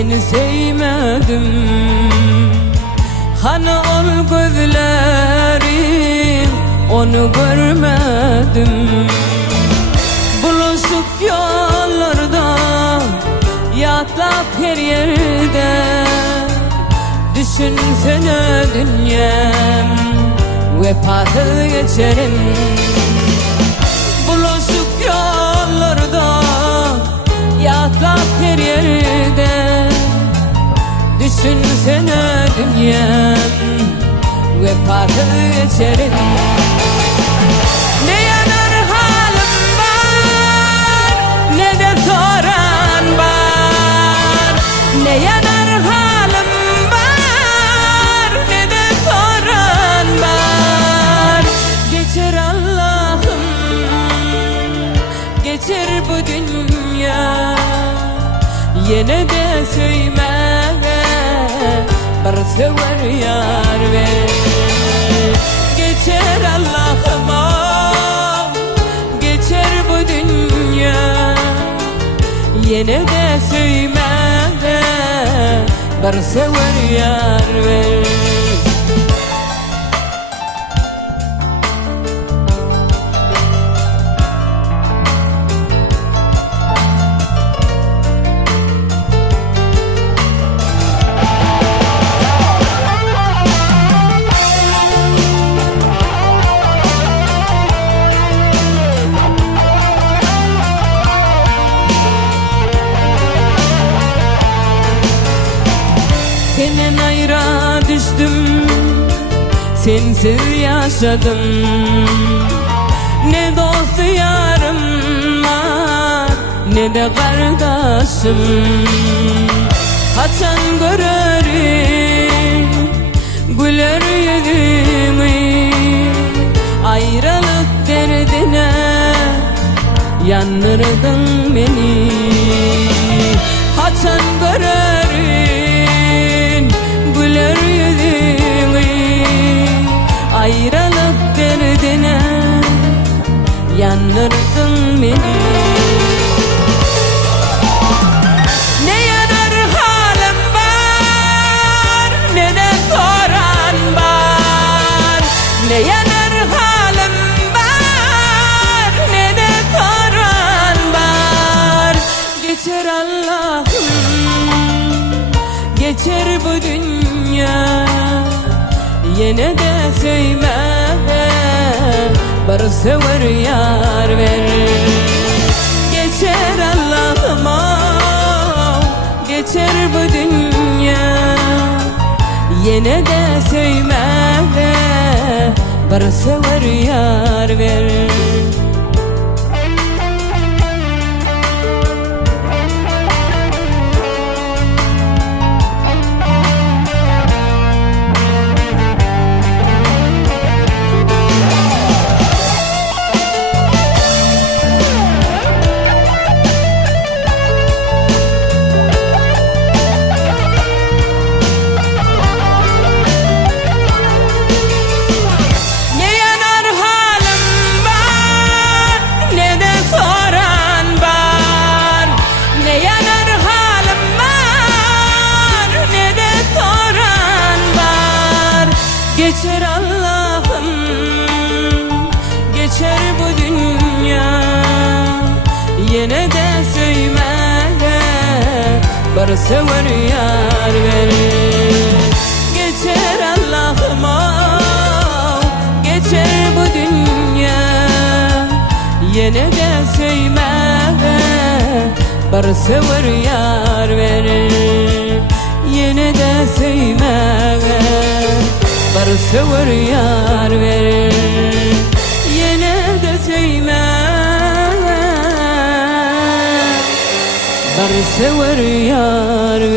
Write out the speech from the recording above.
seni sevmedim. Hani ol gözlerim, onu görmedim. Buluşup yollarda, yatlap her yerde, düşünsene dünyam, vefalı geçerim. Buluşup yollarda, yatlap her yerde, düşünsene dünyam, vefalı geçerim. Ne yanar halim var, ne de soran var. Ne yanar halim var, ne de soran var. Geçer Allah'ım, geçer bu dünya, yine de söyleme, bir sever yar ver. Geçer Allah'ım, geçer bu dünya, yine de söyleme, bir sever yar ver. Senden ayrı düştüm, sensiz yaşadım. Ne dost yarım var, ne de kardeşim. Kaçan görerim, güler yüzümü, ayrılık derdine yandırdın beni. Kaçan görerim, güler yüzümü, ayrılık derdine yandırdın beni. Ne yanar halim var, ne de soran var. Ne yanar halim var, ne de soran var. Geçer Allah'ım, geçer bu dünya, yine de söyleme, bir sever yar ver. Geçer Allah'ım, geçer bu dünya, yine de söyleme, bir sever yar ver. Geçer Allah'ım, geçer bu dünya, yine de söyleme, bir sever yar ver. Geçer Allah'ım, geçer bu dünya, yine de söyleme, bir sever yar ver. Yine de söyleme, bir sever yar ver. Yine de söyleme, bir sever yar